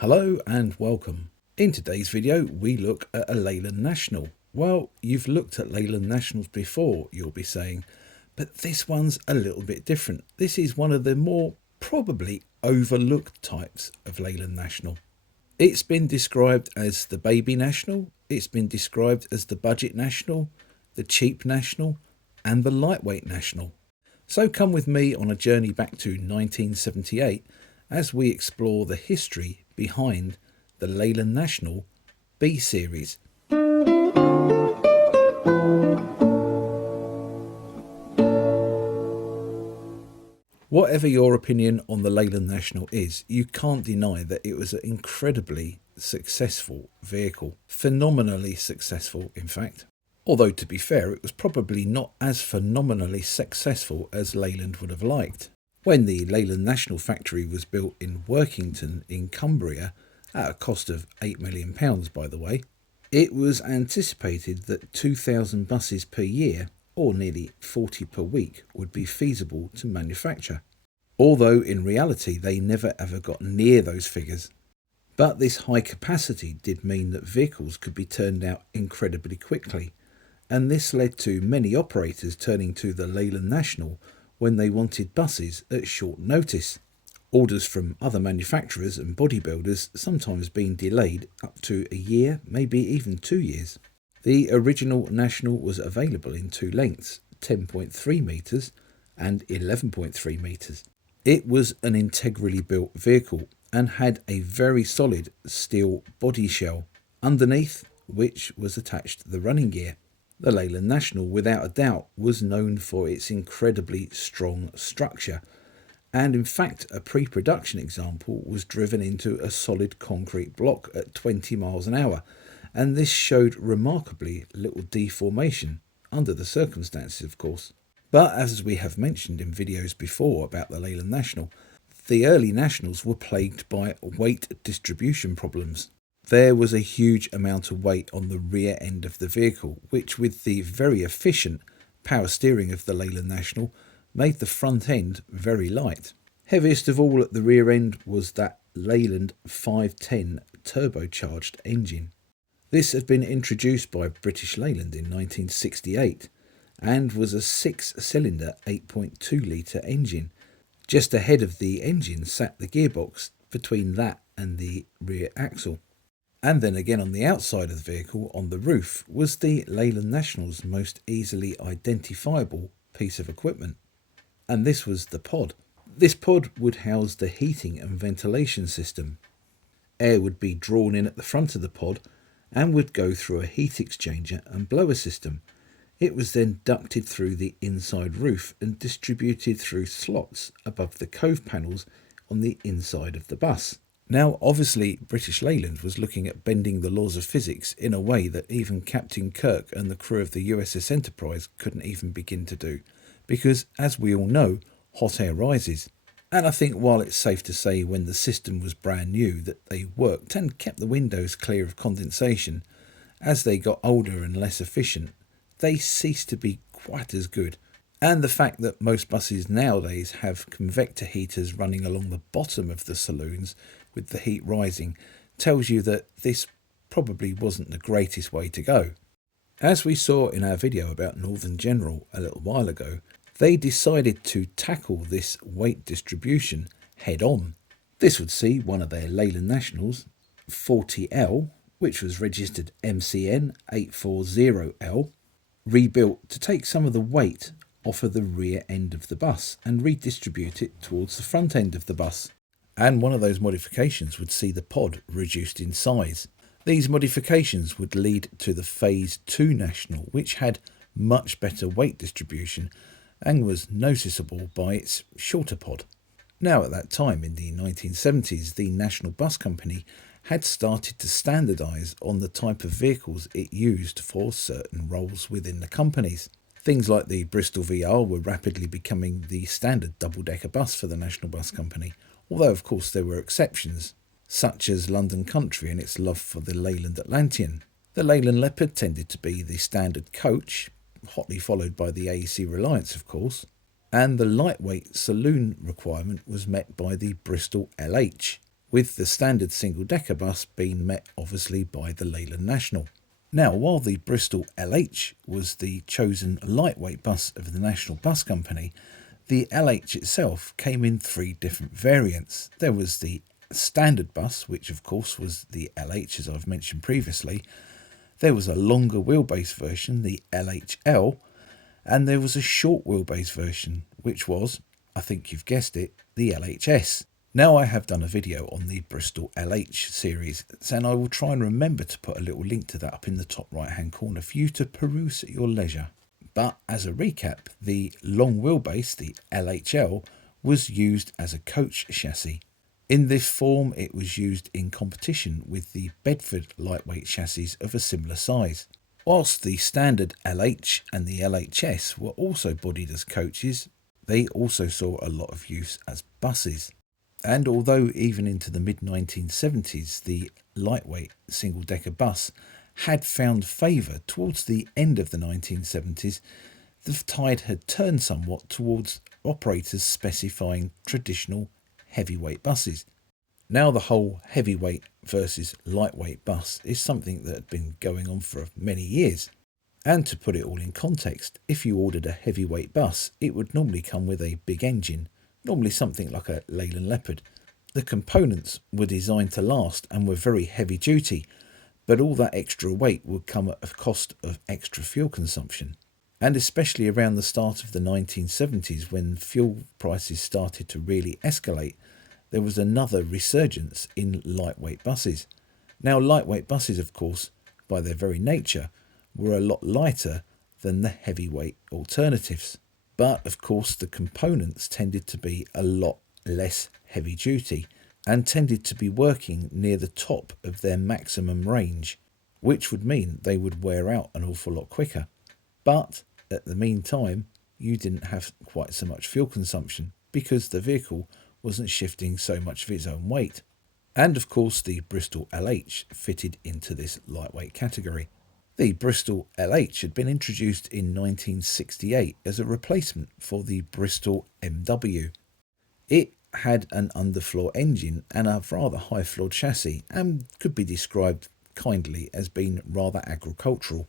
Hello and welcome. In today's video we look at a Leyland National. Well, you've looked at Leyland Nationals before, you'll be saying, but this one's a little bit different. This is one of the more probably overlooked types of Leyland National. It's been described as the baby National, it's been described as the budget National, the cheap National and the lightweight National. So come with me on a journey back to 1978 as we explore the history behind the Leyland National B Series. Whatever your opinion on the Leyland National is, you can't deny that it was an incredibly successful vehicle. Phenomenally successful, in fact. Although, to be fair, it was probably not as phenomenally successful as Leyland would have liked. When the Leyland National factory was built in Workington in Cumbria, at a cost of £8 million by the way, it was anticipated that 2,000 buses per year, or nearly 40 per week, would be feasible to manufacture. Although in reality they never ever got near those figures. But this high capacity did mean that vehicles could be turned out incredibly quickly, and this led to many operators turning to the Leyland National when they wanted buses at short notice. Orders from other manufacturers and bodybuilders sometimes being delayed up to a year, maybe even 2 years. The original National was available in two lengths, 10.3 metres and 11.3 metres. It was an integrally built vehicle and had a very solid steel body shell, underneath which was attached the running gear. The Leyland National, without a doubt, was known for its incredibly strong structure, and in fact a pre-production example was driven into a solid concrete block at 20 miles an hour, and this showed remarkably little deformation, under the circumstances of course. But as we have mentioned in videos before about the Leyland National, the early Nationals were plagued by weight distribution problems. There was a huge amount of weight on the rear end of the vehicle, which with the very efficient power steering of the Leyland National made the front end very light. Heaviest of all at the rear end was that Leyland 510 turbocharged engine. This had been introduced by British Leyland in 1968 and was a 6-cylinder 8.2 litre engine. Just ahead of the engine sat the gearbox between that and the rear axle. And then again on the outside of the vehicle, on the roof, was the Leyland National's most easily identifiable piece of equipment. And this was the pod. This pod would house the heating and ventilation system. Air would be drawn in at the front of the pod and would go through a heat exchanger and blower system. It was then ducted through the inside roof and distributed through slots above the cove panels on the inside of the bus. Now, obviously, British Leyland was looking at bending the laws of physics in a way that even Captain Kirk and the crew of the USS Enterprise couldn't even begin to do, because, as we all know, hot air rises. And I think while it's safe to say when the system was brand new that they worked and kept the windows clear of condensation, as they got older and less efficient, they ceased to be quite as good. And the fact that most buses nowadays have convector heaters running along the bottom of the saloons with the heat rising tells you that this probably wasn't the greatest way to go. As we saw in our video about Northern General a little while ago, they decided to tackle this weight distribution head on. This would see one of their Leyland Nationals, 40L, which was registered MCN 840L, rebuilt to take some of the weight off of the rear end of the bus and redistribute it towards the front end of the bus. And one of those modifications would see the pod reduced in size. These modifications would lead to the Phase 2 National, which had much better weight distribution and was noticeable by its shorter pod. Now at that time in the 1970s, the National Bus Company had started to standardise on the type of vehicles it used for certain roles within the companies. Things like the Bristol VR were rapidly becoming the standard double-decker bus for the National Bus Company, although of course there were exceptions, such as London Country and its love for the Leyland Atlantean. The Leyland Leopard tended to be the standard coach, hotly followed by the AEC Reliance of course, and the lightweight saloon requirement was met by the Bristol LH. with the standard single-decker bus being met obviously by the Leyland National. Now, while the Bristol LH was the chosen lightweight bus of the National Bus Company, the LH itself came in 3 different variants. There was the standard bus, which of course was the LH as I've mentioned previously. There was a longer wheelbase version, the LHL, and there was a short wheelbase version, which was, I think you've guessed it, the LHS. Now, I have done a video on the Bristol LH series, and I will try and remember to put a little link to that up in the top right hand corner for you to peruse at your leisure. But as a recap, the long wheelbase, the LHL, was used as a coach chassis. In this form, it was used in competition with the Bedford lightweight chassis of a similar size. Whilst the standard LH and the LHS were also bodied as coaches, they also saw a lot of use as buses. And although even into the mid-1970s the lightweight single-decker bus had found favour towards the end of the 1970s, the tide had turned somewhat towards operators specifying traditional heavyweight buses. Now, the whole heavyweight versus lightweight bus is something that had been going on for many years. And to put it all in context, if you ordered a heavyweight bus, it would normally come with a big engine, normally something like a Leyland Leopard. The components were designed to last and were very heavy duty, but all that extra weight would come at a cost of extra fuel consumption. And especially around the start of the 1970s, when fuel prices started to really escalate, there was another resurgence in lightweight buses. Now, lightweight buses, of course, by their very nature, were a lot lighter than the heavyweight alternatives. But, of course, the components tended to be a lot less heavy duty and tended to be working near the top of their maximum range, which would mean they would wear out an awful lot quicker. But at the meantime, you didn't have quite so much fuel consumption because the vehicle wasn't shifting so much of its own weight. And of course, the Bristol LH fitted into this lightweight category. The Bristol LH had been introduced in 1968 as a replacement for the Bristol MW. It had an underfloor engine and a rather high-floored chassis and could be described kindly as being rather agricultural.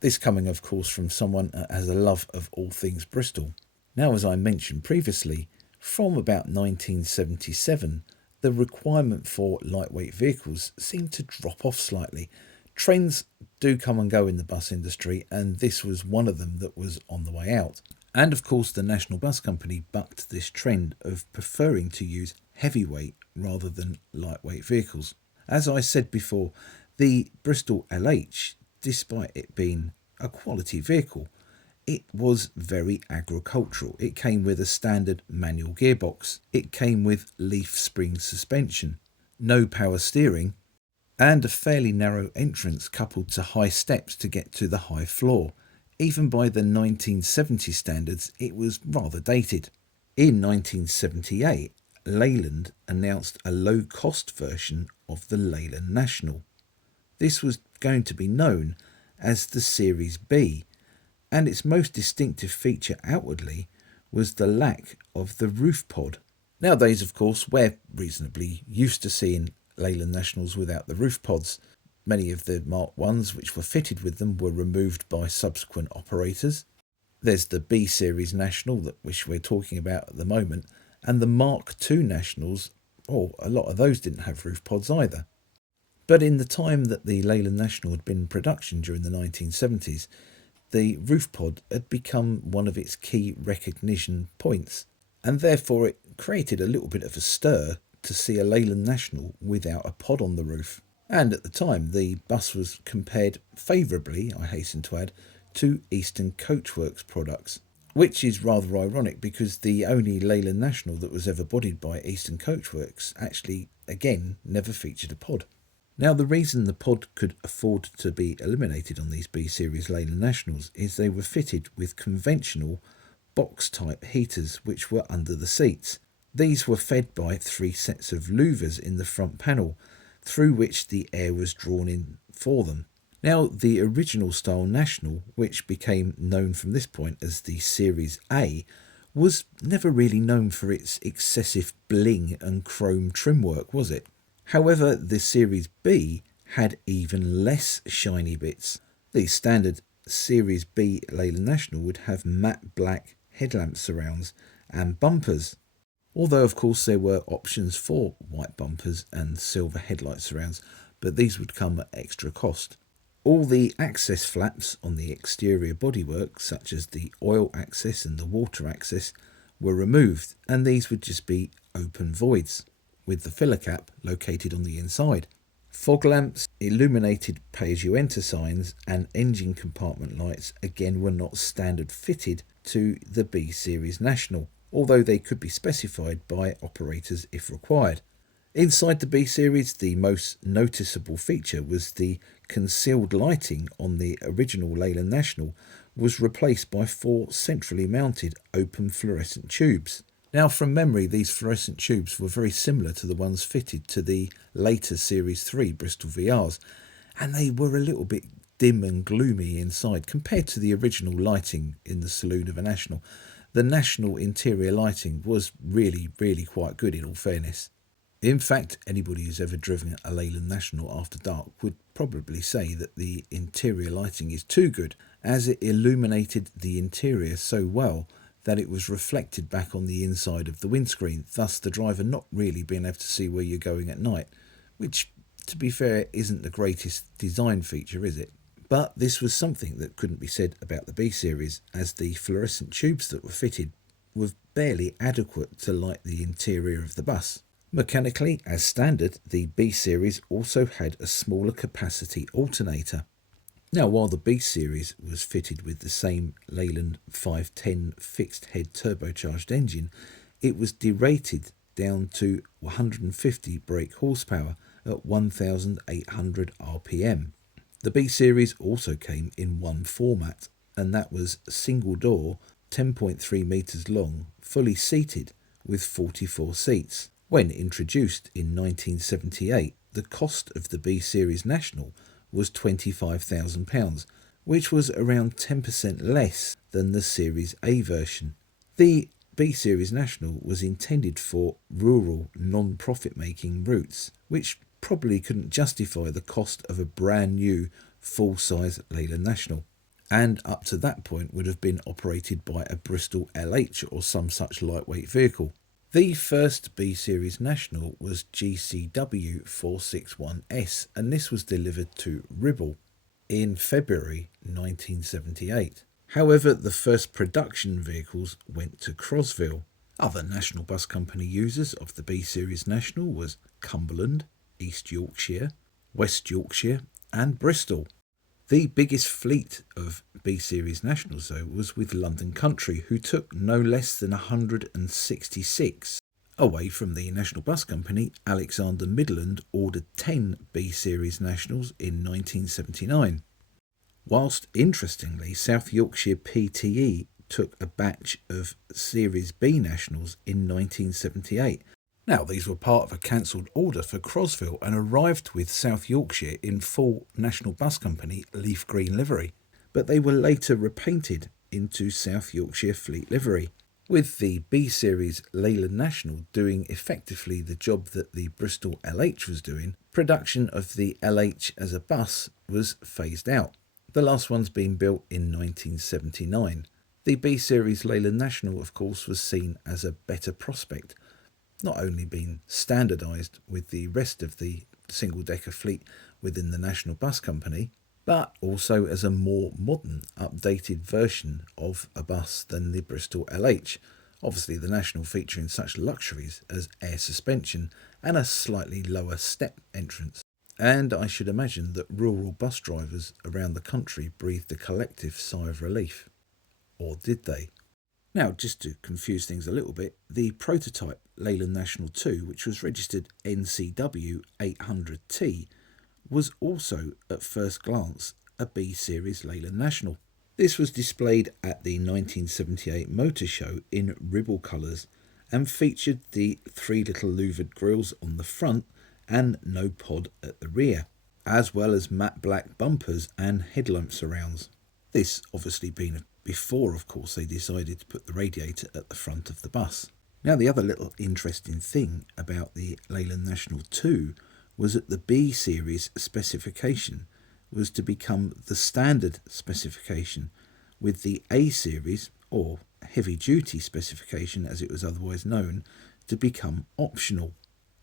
This coming, of course, from someone that has a love of all things Bristol. Now, as I mentioned previously, from about 1977, the requirement for lightweight vehicles seemed to drop off slightly. Trends do come and go in the bus industry, and this was one of them that was on the way out. And of course, the National Bus Company bucked this trend of preferring to use heavyweight rather than lightweight vehicles. As I said before, the Bristol LH, despite it being a quality vehicle, it was very agricultural. It came with a standard manual gearbox. It came with leaf spring suspension, no power steering, and a fairly narrow entrance coupled to high steps to get to the high floor. Even by the 1970 standards, it was rather dated. In 1978, Leyland announced a low-cost version of the Leyland National. This was going to be known as the Series B, and its most distinctive feature outwardly was the lack of the roof pod. Nowadays, of course, we're reasonably used to seeing Leyland Nationals without the roof pods. Many of the Mark 1s which were fitted with them were removed by subsequent operators. There's the B Series National, which we're talking about at the moment, and the Mark II Nationals, a lot of those didn't have roof pods either. But in the time that the Leyland National had been in production during the 1970s, the roof pod had become one of its key recognition points, and therefore it created a little bit of a stir to see a Leyland National without a pod on the roof. And at the time, the bus was compared favourably, I hasten to add, to Eastern Coachworks products, which is rather ironic because the only Leyland National that was ever bodied by Eastern Coachworks actually, again, never featured a pod. Now, the reason the pod could afford to be eliminated on these B-Series Leyland Nationals is they were fitted with conventional box-type heaters which were under the seats. These were fed by 3 sets of louvers in the front panel, through which the air was drawn in for them. Now, the original style National, which became known from this point as the Series A, was never really known for its excessive bling and chrome trim work, was it? However, the Series B had even less shiny bits. The standard Series B Leyland National would have matte black headlamp surrounds and bumpers, although of course there were options for white bumpers and silver headlight surrounds, but these would come at extra cost. All the access flaps on the exterior bodywork, such as the oil access and the water access, were removed, and these would just be open voids, with the filler cap located on the inside. Fog lamps, illuminated pay-as-you-enter signs and engine compartment lights again were not standard fitted to the B Series National, although they could be specified by operators if required. Inside the B Series, the most noticeable feature was the concealed lighting on the original Leyland National was replaced by 4 centrally mounted open fluorescent tubes. Now, from memory, these fluorescent tubes were very similar to the ones fitted to the later Series 3 Bristol VRs, and they were a little bit dim and gloomy inside compared to the original lighting in the saloon of a National. The National interior lighting was really quite good, in all fairness. In fact, anybody who's ever driven a Leyland National after dark would probably say that the interior lighting is too good, as it illuminated the interior so well that it was reflected back on the inside of the windscreen, thus the driver not really being able to see where you're going at night, which, to be fair, isn't the greatest design feature, is it? But this was something that couldn't be said about the B Series, as the fluorescent tubes that were fitted were barely adequate to light the interior of the bus. Mechanically, as standard, the B Series also had a smaller capacity alternator. Now, while the B Series was fitted with the same Leyland 510 fixed head turbocharged engine, it was derated down to 150 brake horsepower at 1,800 RPM. The B Series also came in one format, and that was single door, 10.3 metres long, fully seated with 44 seats. When introduced in 1978, the cost of the B Series National was £25,000, which was around 10% less than the Series A version. The B Series National was intended for rural, non-profit making routes, which probably couldn't justify the cost of a brand new full-size Leyland National, and up to that point would have been operated by a Bristol LH or some such lightweight vehicle. The first B Series National was GCW 461S, and this was delivered to Ribble in February 1978. However, the first production vehicles went to Crosville. Other National Bus Company users of the B Series National was Cumberland, East Yorkshire, West Yorkshire and Bristol. The biggest fleet of B Series Nationals, though, was with London Country, who took no less than 166. Away from the National Bus Company, Alexander Midland ordered 10 B Series Nationals in 1979. Whilst, interestingly, South Yorkshire PTE took a batch of Series B Nationals in 1978. Now, these were part of a cancelled order for Crosville and arrived with South Yorkshire in full National Bus Company leaf green livery, but they were later repainted into South Yorkshire Fleet livery, with the B Series Leyland National doing effectively the job that the Bristol LH was doing. Production of the LH as a bus was phased out, the last ones being built in 1979. The B Series Leyland National, of course, was seen as a better prospect, not only being standardised with the rest of the single-decker fleet within the National Bus Company, but also as a more modern, updated version of a bus than the Bristol LH. Obviously, the National featuring such luxuries as air suspension and a slightly lower step entrance. And I should imagine that rural bus drivers around the country breathed a collective sigh of relief. Or did they? Now, just to confuse things a little bit, the prototype Leyland National 2, which was registered NCW 800T, was also, at first glance, a B Series Leyland National. This was displayed at the 1978 Motor Show in Ribble colours and featured the 3 little louvered grills on the front and no pod at the rear, as well as matte black bumpers and headlamp surrounds. This obviously being before, of course, they decided to put the radiator at the front of the bus. Now, the other little interesting thing about the Leyland National 2 was that the B series specification was to become the standard specification, with the A series, or heavy duty specification as it was otherwise known, to become optional.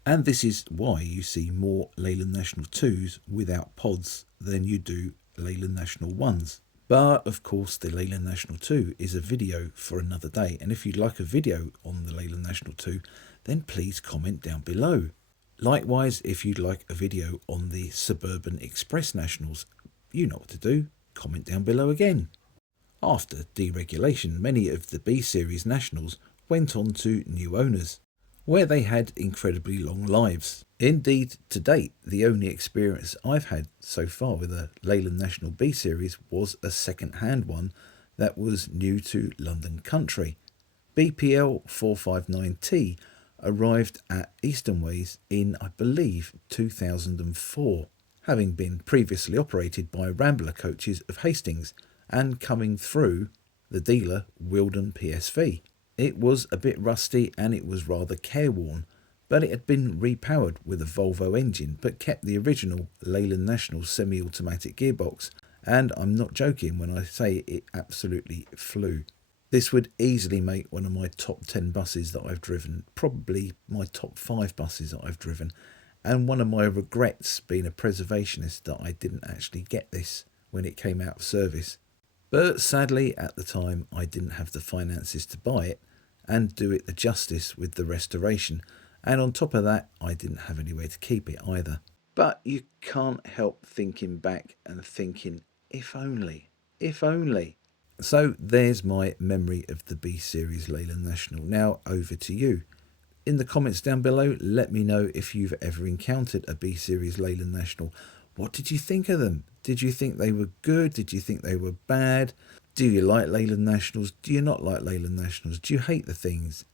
And this is why you see more Leyland National 2s without pods than you do Leyland National 1s. But of course the Leyland National 2 is a video for another day, and if you'd like a video on the Leyland National 2, then please comment down below. Likewise, if you'd like a video on the Suburban Express Nationals, you know what to do, comment down below again. After deregulation, many of the B Series Nationals went on to new owners, where they had incredibly long lives. Indeed, to date, the only experience I've had so far with a Leyland National B Series was a second-hand one that was new to London Country. BPL 459T arrived at Eastonways in, I believe, 2004, having been previously operated by Rambler Coaches of Hastings and coming through the dealer Wilden PSV. It was a bit rusty and it was rather careworn, but it had been repowered with a Volvo engine but kept the original Leyland National semi-automatic gearbox, and I'm not joking when I say it absolutely flew. This would easily make one of my top 10 buses that I've driven, probably my top 5 buses that I've driven, and one of my regrets being a preservationist that I didn't actually get this when it came out of service. But sadly at the time I didn't have the finances to buy it and do it the justice with the restoration, and on top of that I didn't have anywhere to keep it either. But you can't help thinking back and thinking, if only, if only. So there's my memory of the B Series Leyland National. Now over to you. In the comments down below, let me know if you've ever encountered a B Series Leyland National. What did you think of them? Did you think they were good? Did you think they were bad? Do you like Leyland Nationals? Do you not like Leyland Nationals? Do you hate the things?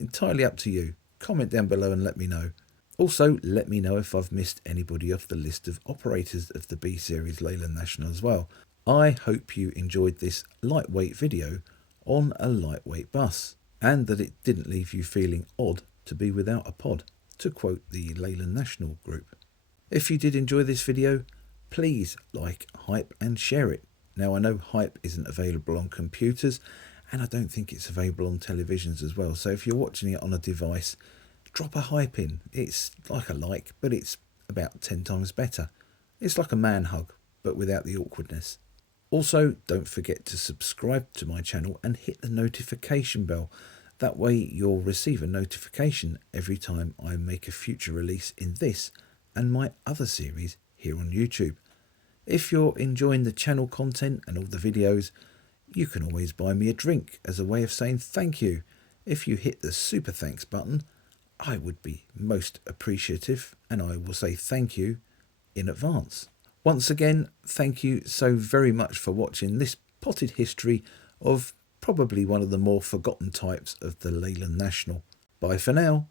Entirely up to you. Comment down below and let me know. Also, let me know if I've missed anybody off the list of operators of the B Series Leyland National as well. I hope you enjoyed this lightweight video on a lightweight bus, and that it didn't leave you feeling odd to be without a pod, to quote the Leyland National group. If you did enjoy this video, please like, hype and share it. Now I know hype isn't available on computers, and I don't think it's available on televisions as well, so if you're watching it on a device, drop a hype in. It's like a like, but it's about 10 times better. It's like a man hug, but without the awkwardness. Also, don't forget to subscribe to my channel and hit the notification bell. That way you'll receive a notification every time I make a future release in this and my other series here on YouTube. If you're enjoying the channel content and all the videos, you can always buy me a drink as a way of saying thank you. If you hit the super thanks button, I would be most appreciative, and I will say thank you in advance. Once again, thank you so very much for watching this potted history of probably one of the more forgotten types of the Leyland National. Bye for now.